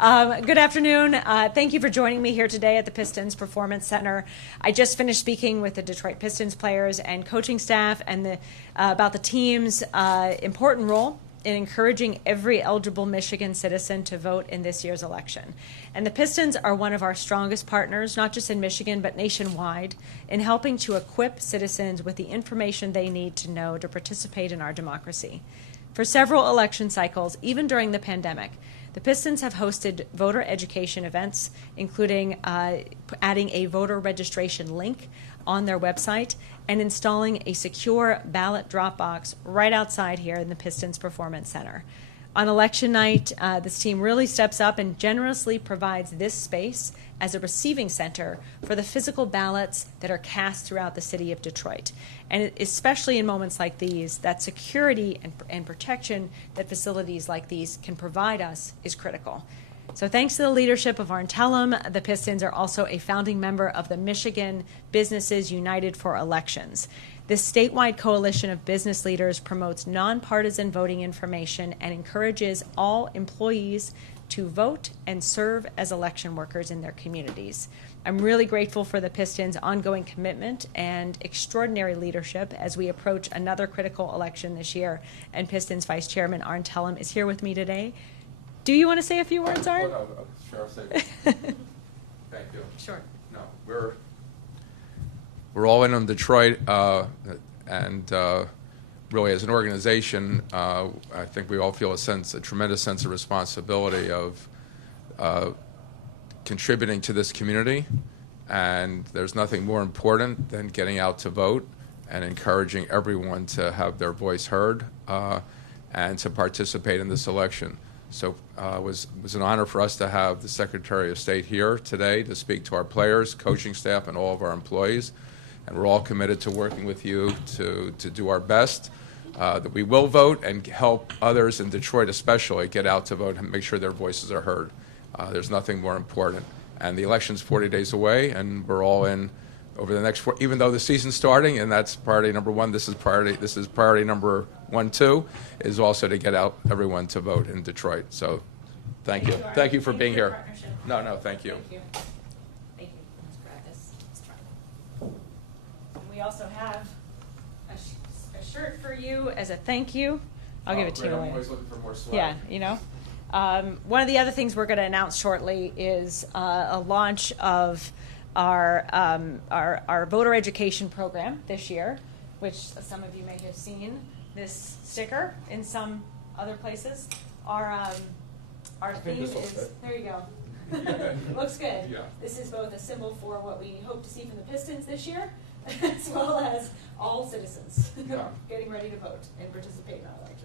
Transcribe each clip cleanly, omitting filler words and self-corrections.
Good afternoon. Thank you for joining me here today at the Pistons Performance Center. I just finished speaking with the Detroit Pistons players and coaching staff and about the team's important role in encouraging every eligible Michigan citizen to vote in this year's election. And the Pistons are one of our strongest partners, not just in Michigan, but nationwide, in helping to equip citizens with the information they need to know to participate in our democracy. For several election cycles, even during the pandemic, the Pistons have hosted voter education events, including adding a voter registration link on their website and installing a secure ballot drop box right outside here in the Pistons Performance Center. On election night, this team really steps up and generously provides this space as a receiving center for the physical ballots that are cast throughout the city of Detroit. And especially in moments like these, that security and protection that facilities like these can provide us is critical. So thanks to the leadership of Arn Tellem, the Pistons are also a founding member of the Michigan Businesses United for Elections. This statewide coalition of business leaders promotes nonpartisan voting information and encourages all employees to vote and serve as election workers in their communities. I'm really grateful for the Pistons' ongoing commitment and extraordinary leadership as we approach another critical election this year. And Pistons Vice Chairman Arn Tellem is here with me today. Do you want to say a few words, Arn? No, sure, I'll say Thank you. Sure. No, we're all in on Detroit, and really, as an organization, I think we all feel a tremendous sense of responsibility of contributing to this community. And there's nothing more important than getting out to vote and encouraging everyone to have their voice heard and to participate in this election. So it was an honor for us to have the Secretary of State here today to speak to our players, coaching staff, and all of our employees. And we're all committed to working with you to do our best, that we will vote and help others in Detroit especially get out to vote and make sure their voices are heard. There's nothing more important. And the election's 40 days away, and we're all in over the next even though the season's starting, and that's priority number one. This is priority number 1, 2, is also to get out everyone to vote in Detroit. So thank you. Thank you for being here. No, thank you. Thank you. Thank you. Let's grab this. Let's try. And we also have a shirt for you as a thank you. I'll give it to you I'm later. always looking for more swag. Yeah, you know. One of the other things we're going to announce shortly is a launch of our voter education program this year, which some of you may have seen this sticker in some other places. Our theme is, there you go. Looks good. Yeah. This is both a symbol for what we hope to see from the Pistons this year, as well as all citizens getting ready to vote and participate in our elections.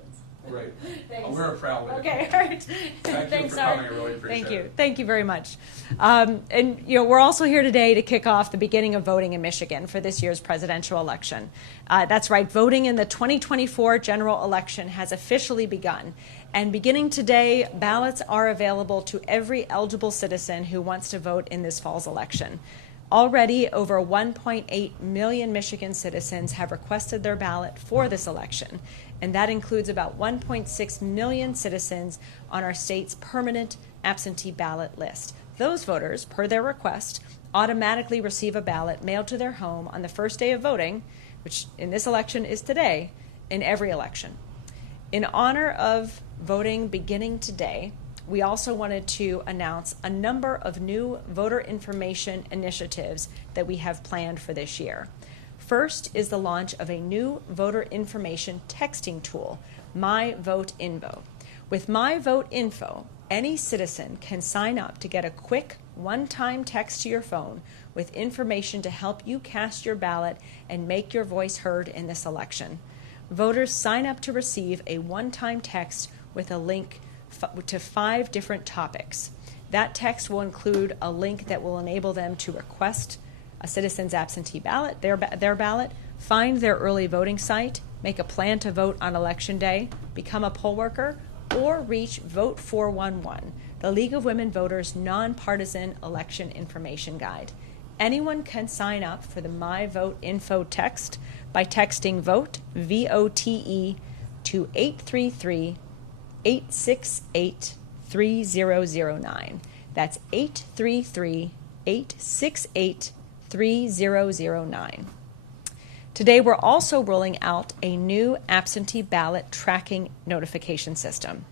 Great. Thanks. Oh, we're proud of it. Okay, all right. Thank you for coming. I really appreciate it. Thank you. Thank you very much. And we're also here today to kick off the beginning of voting in Michigan for this year's presidential election. That's right. Voting in the 2024 general election has officially begun. And beginning today, ballots are available to every eligible citizen who wants to vote in this fall's election. Already, over 1.8 million Michigan citizens have requested their ballot for this election, and that includes about 1.6 million citizens on our state's permanent absentee ballot list. Those voters, per their request, automatically receive a ballot mailed to their home on the first day of voting, which in this election is today, in every election. In honor of voting beginning today, we also wanted to announce a number of new voter information initiatives that we have planned for this year. First is the launch of a new voter information texting tool, My Vote Info. With My Vote Info, any citizen can sign up to get a quick one-time text to your phone with information to help you cast your ballot and make your voice heard in this election. Voters sign up to receive a one-time text with a link to 5 different topics. That text will include a link that will enable them to request a citizen's absentee ballot, their ballot, find their early voting site, make a plan to vote on election day, become a poll worker, or reach Vote 411, the League of Women Voters nonpartisan election information guide. Anyone can sign up for the My Vote Info text by texting VOTE, V-O-T-E, to 833-868 833-868-3009. That's 833-868-3009. Today, we're also rolling out a new absentee ballot tracking notification system.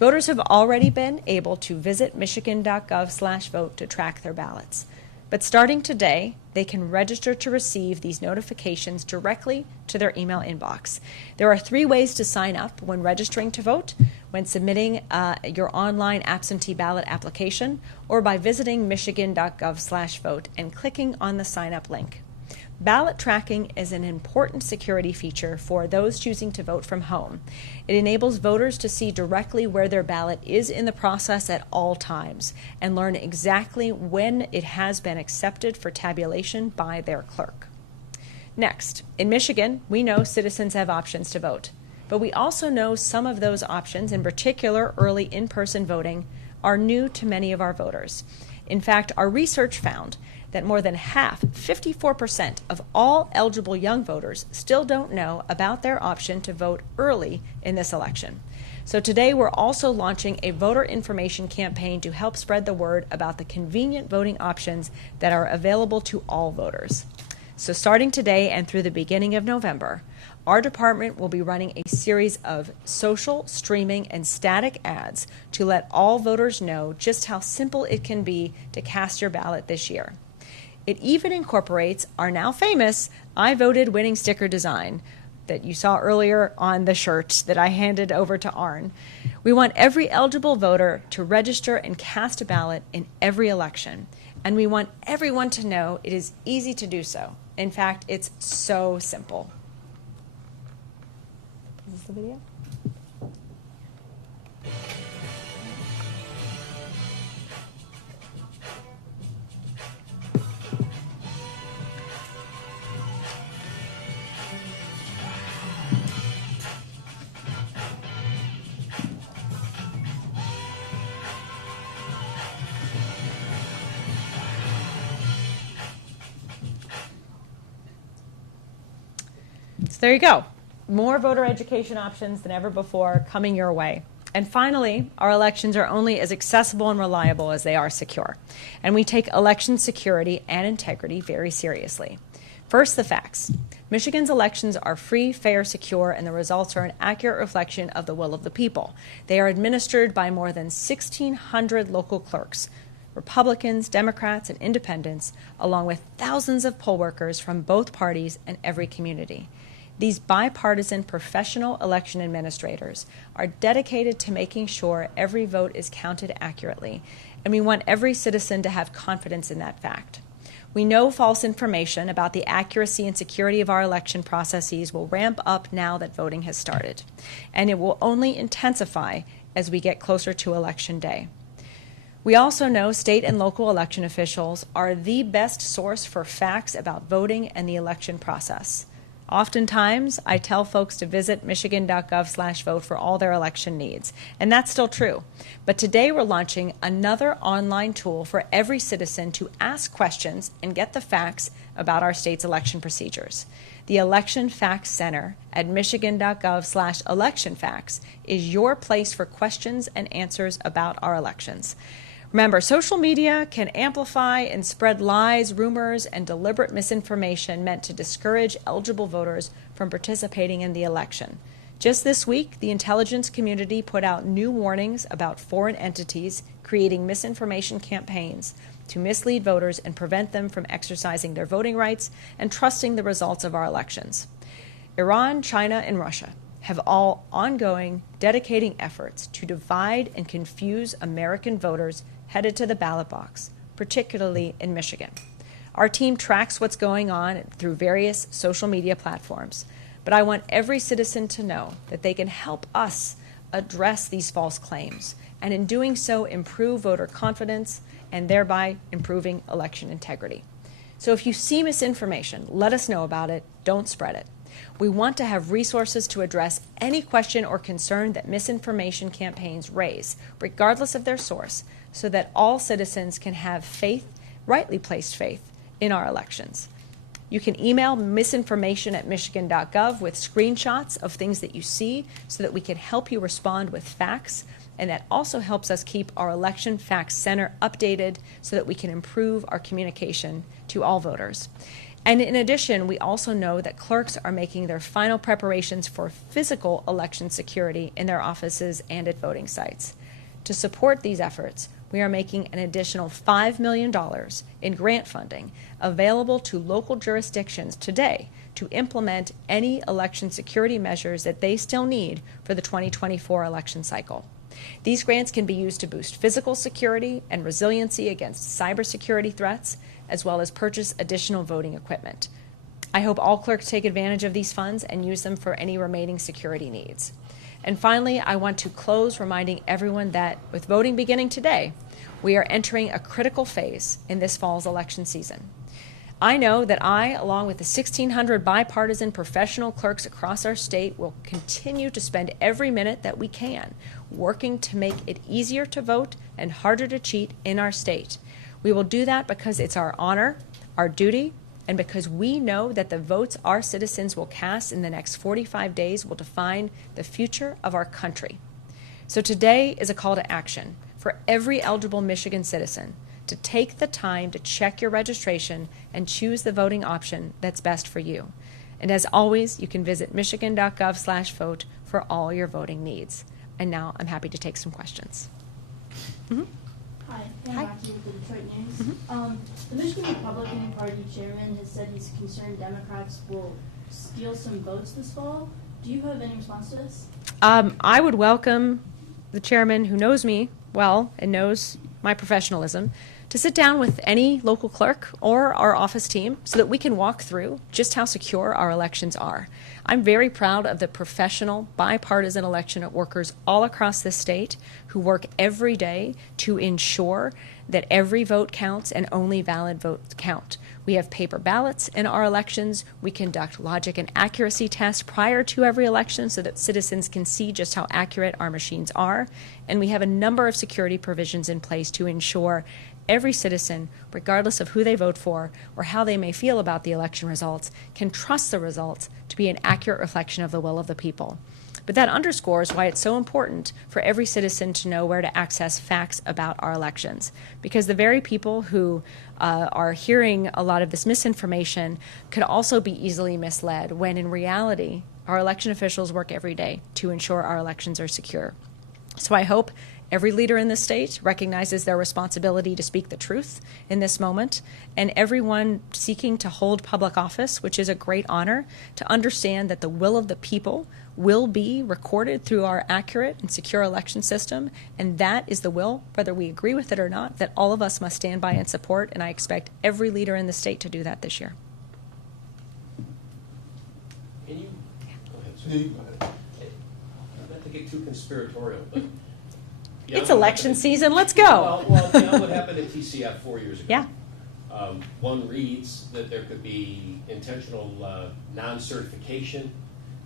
Voters have already been able to visit michigan.gov/vote to track their ballots. But starting today, they can register to receive these notifications directly to their email inbox. There are 3 ways to sign up when registering to vote: when submitting your online absentee ballot application, or by visiting michigan.gov/vote and clicking on the sign up link. Ballot tracking is an important security feature for those choosing to vote from home. It enables voters to see directly where their ballot is in the process at all times and learn exactly when it has been accepted for tabulation by their clerk. Next, in Michigan, we know citizens have options to vote, but we also know some of those options, in particular early in-person voting, are new to many of our voters. In fact, our research found that more than half, 54% of all eligible young voters, still don't know about their option to vote early in this election. So today we're also launching a voter information campaign to help spread the word about the convenient voting options that are available to all voters. So starting today and through the beginning of November, our department will be running a series of social, streaming, and static ads to let all voters know just how simple it can be to cast your ballot this year. It even incorporates our now famous I Voted winning sticker design that you saw earlier on the shirt that I handed over to Arn. We want every eligible voter to register and cast a ballot in every election. And we want everyone to know it is easy to do so. In fact, it's so simple. Is this the video? So there you go. More voter education options than ever before coming your way. And finally, our elections are only as accessible and reliable as they are secure. And we take election security and integrity very seriously. First, the facts. Michigan's elections are free, fair, secure, and the results are an accurate reflection of the will of the people. They are administered by more than 1,600 local clerks, Republicans, Democrats, and independents, along with thousands of poll workers from both parties and every community. These bipartisan professional election administrators are dedicated to making sure every vote is counted accurately, and we want every citizen to have confidence in that fact. We know false information about the accuracy and security of our election processes will ramp up now that voting has started, and it will only intensify as we get closer to Election Day. We also know state and local election officials are the best source for facts about voting and the election process. Oftentimes, I tell folks to visit michigan.gov/vote for all their election needs, and that's still true. But today we're launching another online tool for every citizen to ask questions and get the facts about our state's election procedures. The Election Facts Center at michigan.gov/electionfacts is your place for questions and answers about our elections. Remember, social media can amplify and spread lies, rumors, and deliberate misinformation meant to discourage eligible voters from participating in the election. Just this week, the intelligence community put out new warnings about foreign entities creating misinformation campaigns to mislead voters and prevent them from exercising their voting rights and trusting the results of our elections. Iran, China, and Russia have all ongoing, dedicating efforts to divide and confuse American voters headed to the ballot box, particularly in Michigan. Our team tracks what's going on through various social media platforms, but I want every citizen to know that they can help us address these false claims, and in doing so, improve voter confidence and thereby improving election integrity. So if you see misinformation, let us know about it. Don't spread it. We want to have resources to address any question or concern that misinformation campaigns raise, regardless of their source, so that all citizens can have faith, rightly placed faith, in our elections. You can email misinformation@michigan.gov with screenshots of things that you see so that we can help you respond with facts and that also helps us keep our election facts center updated so that we can improve our communication to all voters. And in addition, we also know that clerks are making their final preparations for physical election security in their offices and at voting sites. To support these efforts, we are making an additional $5 million in grant funding available to local jurisdictions today to implement any election security measures that they still need for the 2024 election cycle. These grants can be used to boost physical security and resiliency against cybersecurity threats, as well as purchase additional voting equipment. I hope all clerks take advantage of these funds and use them for any remaining security needs. And finally, I want to close reminding everyone that with voting beginning today, we are entering a critical phase in this fall's election season. I know that I, along with the 1,600 bipartisan professional clerks across our state, will continue to spend every minute that we can working to make it easier to vote and harder to cheat in our state. We will do that because it's our honor, our duty, and because we know that the votes our citizens will cast in the next 45 days will define the future of our country. So today is a call to action for every eligible Michigan citizen to take the time to check your registration and choose the voting option that's best for you. And as always, you can visit michigan.gov/vote for all your voting needs. And now I'm happy to take some questions. Mm-hmm. Hi, Pam Rocky with the Detroit News. The Michigan Republican Party chairman has said he's concerned Democrats will steal some votes this fall. Do you have any response to this? I would welcome the chairman, who knows me well and knows my professionalism, to sit down with any local clerk or our office team so that we can walk through just how secure our elections are. I'm very proud of the professional, bipartisan election workers all across this state who work every day to ensure that every vote counts and only valid votes count. We have paper ballots in our elections. We conduct logic and accuracy tests prior to every election so that citizens can see just how accurate our machines are. And we have a number of security provisions in place to ensure every citizen, regardless of who they vote for or how they may feel about the election results, can trust the results to be an accurate reflection of the will of the people. But that underscores why it's so important for every citizen to know where to access facts about our elections, because the very people who are hearing a lot of this misinformation could also be easily misled when in reality our election officials work every day to ensure our elections are secure. So I hope every leader in this state recognizes their responsibility to speak the truth in this moment, and everyone seeking to hold public office, which is a great honor, to understand that the will of the people will be recorded through our accurate and secure election system, and that is the will, whether we agree with it or not, that all of us must stand by and support, and I expect every leader in the state to do that this year. Can you, go ahead, sir. Not to get too conspiratorial, but It's election season, let's go. Well, you know what happened at TCF 4 years ago? Yeah. One reads that there could be intentional non-certification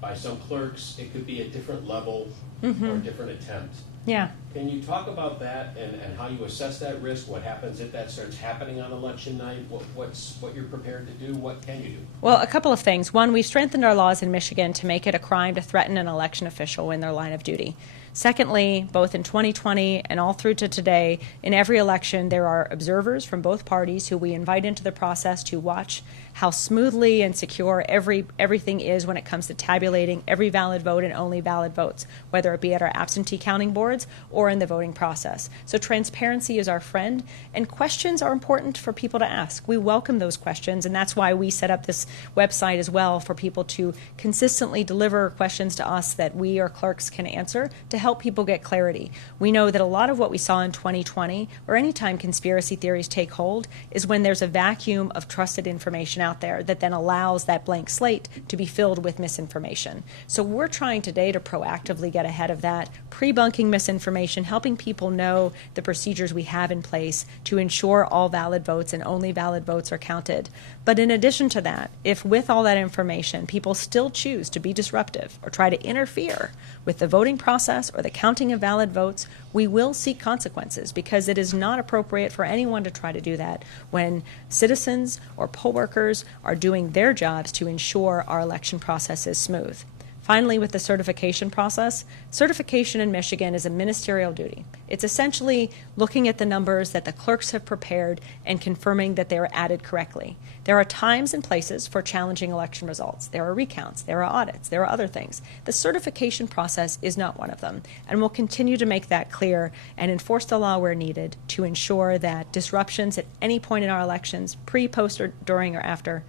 by some clerks. It could be a different level or a different attempt. Yeah. Can you talk about that and how you assess that risk? What happens if that starts happening on election night? What you're prepared to do? What can you do? Well, a couple of things. One, we've strengthened our laws in Michigan to make it a crime to threaten an election official in their line of duty. Secondly, both in 2020 and all through to today, in every election, there are observers from both parties who we invite into the process to watch how smoothly and secure everything is when it comes to tabulating every valid vote and only valid votes, whether it be at our absentee counting boards or in the voting process. So transparency is our friend, and questions are important for people to ask. We welcome those questions, and that's why we set up this website as well for people to consistently deliver questions to us that we or clerks can answer to help people get clarity. We know that a lot of what we saw in 2020, or anytime conspiracy theories take hold, is when there's a vacuum of trusted information out there that then allows that blank slate to be filled with misinformation. So we're trying today to proactively get ahead of that, pre-bunking misinformation, helping people know the procedures we have in place to ensure all valid votes and only valid votes are counted. But in addition to that, if with all that information people still choose to be disruptive or try to interfere with the voting process or the counting of valid votes, we will seek consequences, because it is not appropriate for anyone to try to do that when citizens or poll workers are doing their jobs to ensure our election process is smooth. Finally, with the certification process, certification in Michigan is a ministerial duty. It's essentially looking at the numbers that the clerks have prepared and confirming that they are added correctly. There are times and places for challenging election results. There are recounts, there are audits, there are other things. The certification process is not one of them, and we'll continue to make that clear and enforce the law where needed to ensure that disruptions at any point in our elections, pre, post, or during or after,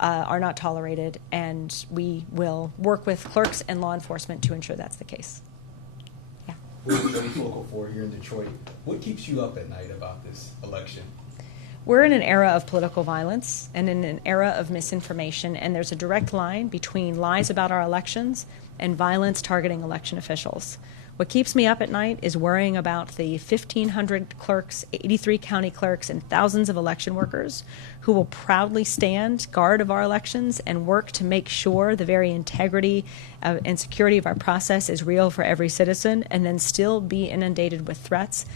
are not tolerated, and we will work with clerks and law enforcement to ensure that's the case. Yeah. We're Local 4 here in Detroit. What keeps you up at night about this election? We're in an era of political violence and in an era of misinformation, and there's a direct line between lies about our elections and violence targeting election officials. What keeps me up at night is worrying about the 1,500 clerks, 83 county clerks, and thousands of election workers who will proudly stand guard of our elections and work to make sure the very integrity and security of our process is real for every citizen, and then still be inundated with threats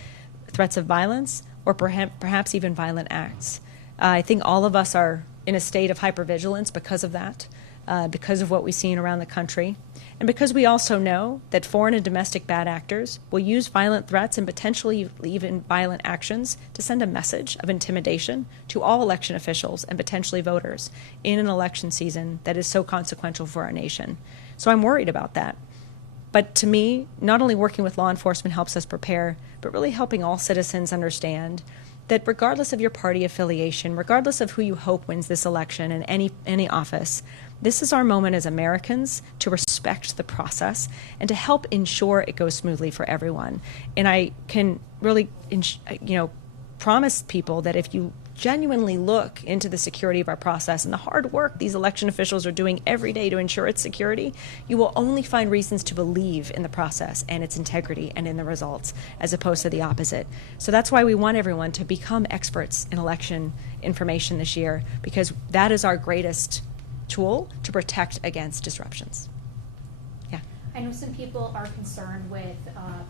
of violence, or perhaps even violent acts. I think all of us are in a state of hypervigilance because of that, because of what we've seen around the country. And because we also know that foreign and domestic bad actors will use violent threats and potentially even violent actions to send a message of intimidation to all election officials and potentially voters in an election season that is so consequential for our nation. So I'm worried about that. But to me, not only working with law enforcement helps us prepare, but really helping all citizens understand that regardless of your party affiliation, regardless of who you hope wins this election in any office, this is our moment as Americans to respect the process and to help ensure it goes smoothly for everyone. And I can really, promise people that if you genuinely look into the security of our process and the hard work these election officials are doing every day to ensure its security, you will only find reasons to believe in the process and its integrity and in the results, as opposed to the opposite. So that's why we want everyone to become experts in election information this year, because that is our greatest tool to protect against disruptions. Yeah. I know some people are concerned with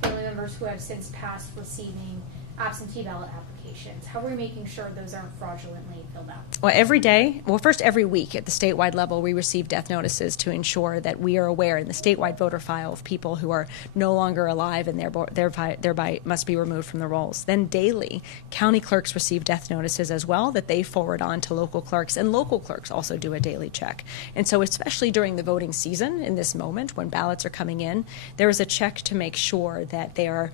family members who have since passed receiving absentee ballot applications. How are we making sure those aren't fraudulently filled out? Well, first every week at the statewide level, we receive death notices to ensure that we are aware in the statewide voter file of people who are no longer alive and thereby must be removed from the rolls. Then daily, county clerks receive death notices as well that they forward on to local clerks, and local clerks also do a daily check. And so especially during the voting season, in this moment when ballots are coming in, there is a check to make sure that they are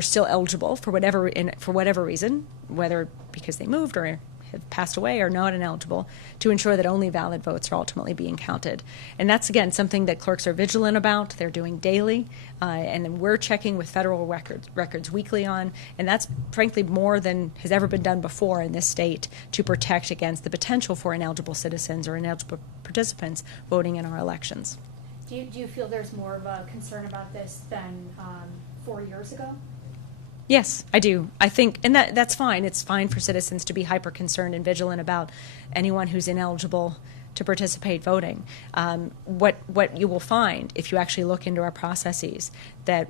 still eligible for whatever reason, whether because they moved or have passed away or not ineligible, to ensure that only valid votes are ultimately being counted. And that's, again, something that clerks are vigilant about. They're doing daily, and then we're checking with federal records weekly on, and that's frankly more than has ever been done before in this state to protect against the potential for ineligible citizens or ineligible participants voting in our elections. Do you feel there's more of a concern about this than 4 years ago? Yes, I do. I think, and that's fine. It's fine for citizens to be hyper concerned and vigilant about anyone who's ineligible to participate voting. What you will find if you actually look into our processes, that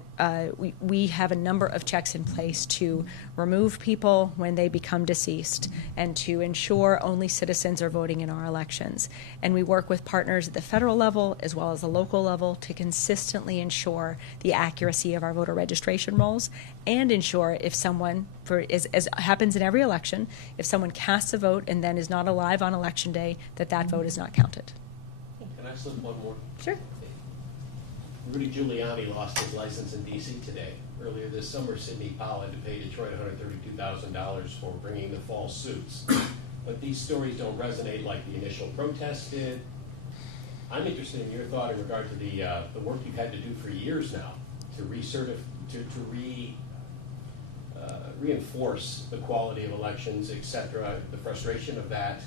we have a number of checks in place to remove people when they become deceased and to ensure only citizens are voting in our elections. And we work with partners at the federal level as well as the local level to consistently ensure the accuracy of our voter registration rolls and ensure if someone, as happens in every election, if someone casts a vote and then is not alive on election day, that vote is not counted. Can I slip one more? Sure. Rudy Giuliani lost his license in D.C. today. Earlier this summer, Sidney Powell had to pay Detroit $132,000 for bringing the false suits. But these stories don't resonate like the initial protests did. I'm interested in your thought in regard to the work you've had to do for years now to reinforce the quality of elections, etc., the frustration of that.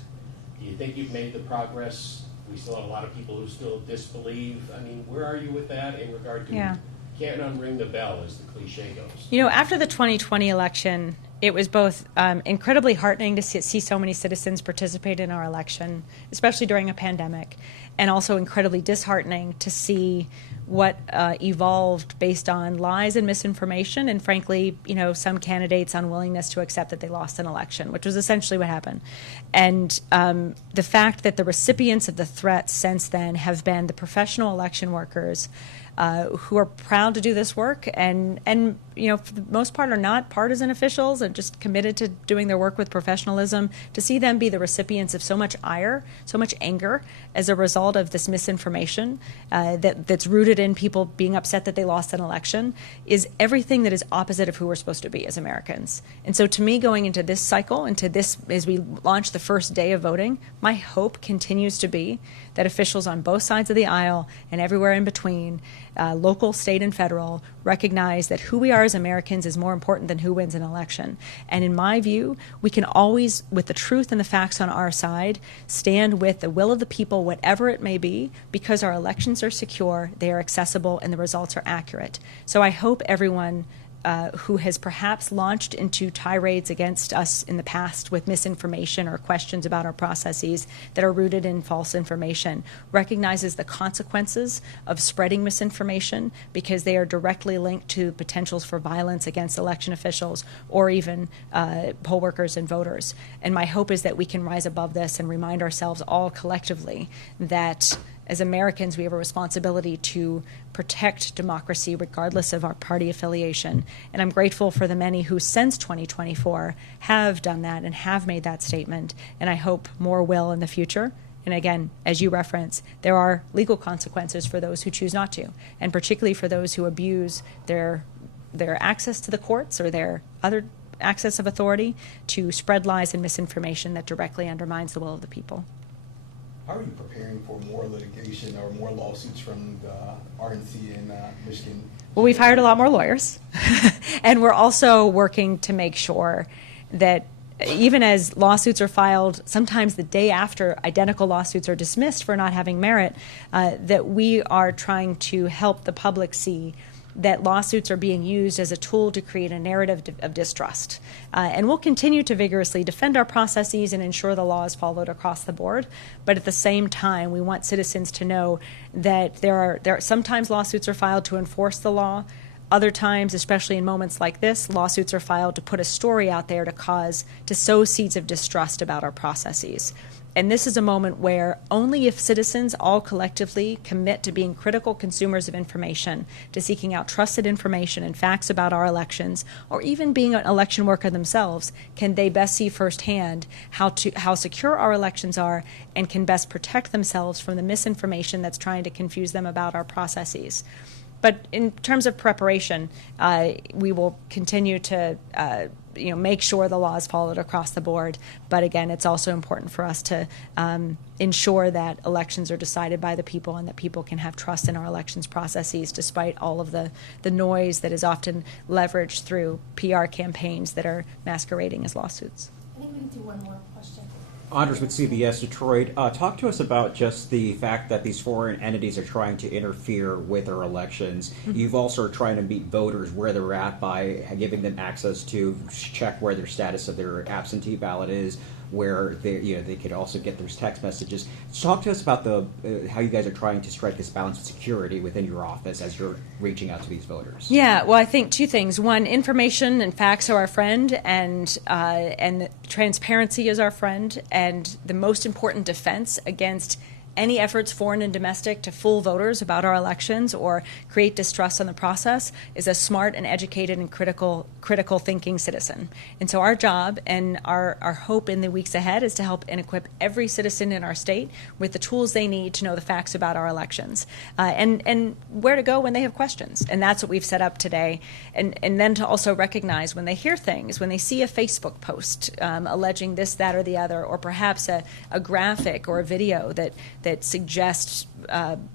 Do you think you've made the progress? We still have a lot of people who still disbelieve. I mean, where are you with that in regard to can't unring the bell, as the cliche goes? After the 2020 election, It was both incredibly heartening to see so many citizens participate in our election, especially during a pandemic, and also incredibly disheartening to see what evolved based on lies and misinformation, and frankly, some candidates' unwillingness to accept that they lost an election, which was essentially what happened. And the fact that the recipients of the threats since then have been the professional election workers who are proud to do this work and for the most part are not partisan officials and just committed to doing their work with professionalism, to see them be the recipients of so much ire, so much anger as a result of this misinformation that's rooted in people being upset that they lost an election, is everything that is opposite of who we're supposed to be as Americans. And so to me, going into this cycle, into this, as we launch the first day of voting, my hope continues to be that officials on both sides of the aisle and everywhere in between, local, state, and federal, recognize that who we are as Americans is more important than who wins an election. And in my view, we can always, with the truth and the facts on our side, stand with the will of the people, whatever it may be, because our elections are secure, they are accessible, and the results are accurate. So I hope everyone who has perhaps launched into tirades against us in the past with misinformation or questions about our processes that are rooted in false information recognizes the consequences of spreading misinformation, because they are directly linked to potentials for violence against election officials or even poll workers and voters. And my hope is that we can rise above this and remind ourselves all collectively that as Americans, we have a responsibility to protect democracy regardless of our party affiliation. And I'm grateful for the many who since 2024 have done that and have made that statement, and I hope more will in the future. And again, as you reference, there are legal consequences for those who choose not to, and particularly for those who abuse their access to the courts or their other access of authority to spread lies and misinformation that directly undermines the will of the people. How are you preparing for more litigation or more lawsuits from the RNC in Michigan? Well, we've hired a lot more lawyers, and we're also working to make sure that even as lawsuits are filed, sometimes the day after identical lawsuits are dismissed for not having merit, that we are trying to help the public see that lawsuits are being used as a tool to create a narrative of distrust. And we'll continue to vigorously defend our processes and ensure the law is followed across the board. But at the same time, we want citizens to know that there are sometimes lawsuits are filed to enforce the law. Other times, especially in moments like this, lawsuits are filed to put a story out there to sow seeds of distrust about our processes. And this is a moment where only if citizens all collectively commit to being critical consumers of information, to seeking out trusted information and facts about our elections, or even being an election worker themselves, can they best see firsthand how secure our elections are and can best protect themselves from the misinformation that's trying to confuse them about our processes. But in terms of preparation, we will continue to make sure the law is followed across the board. But again, it's also important for us to ensure that elections are decided by the people and that people can have trust in our elections processes, despite all of the noise that is often leveraged through PR campaigns that are masquerading as lawsuits. I think we can do one more question. Andres with CBS Detroit. Talk to us about just the fact that these foreign entities are trying to interfere with our elections. Mm-hmm. You've also trying to meet voters where they're at by giving them access to check where their status of their absentee ballot is, where they could also get those text messages. So talk to us about how you guys are trying to strike this balance of security within your office as you're reaching out to these voters. Yeah, well, I think two things. One, information and facts are our friend, and transparency is our friend, and the most important defense against any efforts, foreign and domestic, to fool voters about our elections or create distrust in the process is a smart and educated and critical thinking citizen. And so our job and our hope in the weeks ahead is to help and equip every citizen in our state with the tools they need to know the facts about our elections and where to go when they have questions. And that's what we've set up today. And then to also recognize when they hear things, when they see a Facebook post alleging this, that, or the other, or perhaps a graphic or a video that suggests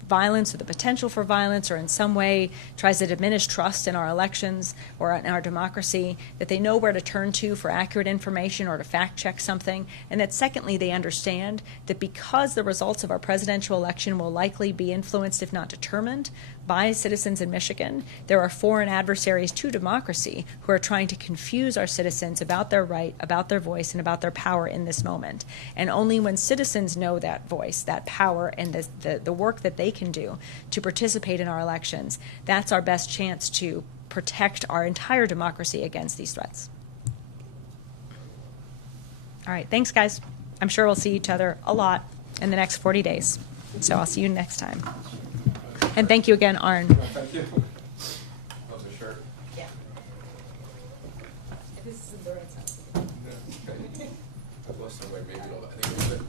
violence or the potential for violence, or in some way tries to diminish trust in our elections or in our democracy, that they know where to turn to for accurate information or to fact check something, and that secondly, they understand that because the results of our presidential election will likely be influenced, if not determined, by citizens in Michigan, there are foreign adversaries to democracy who are trying to confuse our citizens about their right, about their voice, and about their power in this moment. And only when citizens know that voice, that power, and the work that they can do to participate in our elections, that's our best chance to protect our entire democracy against these threats. All right, thanks, guys. I'm sure we'll see each other a lot in the next 40 days. So I'll see you next time. And thank you again, Arn. Thank you. Love the shirt. Yeah. This is the right side. I've lost some weight, maybe I think it's good.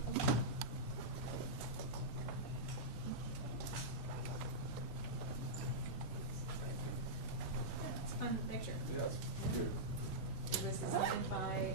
Fun picture. Yes. This is signed by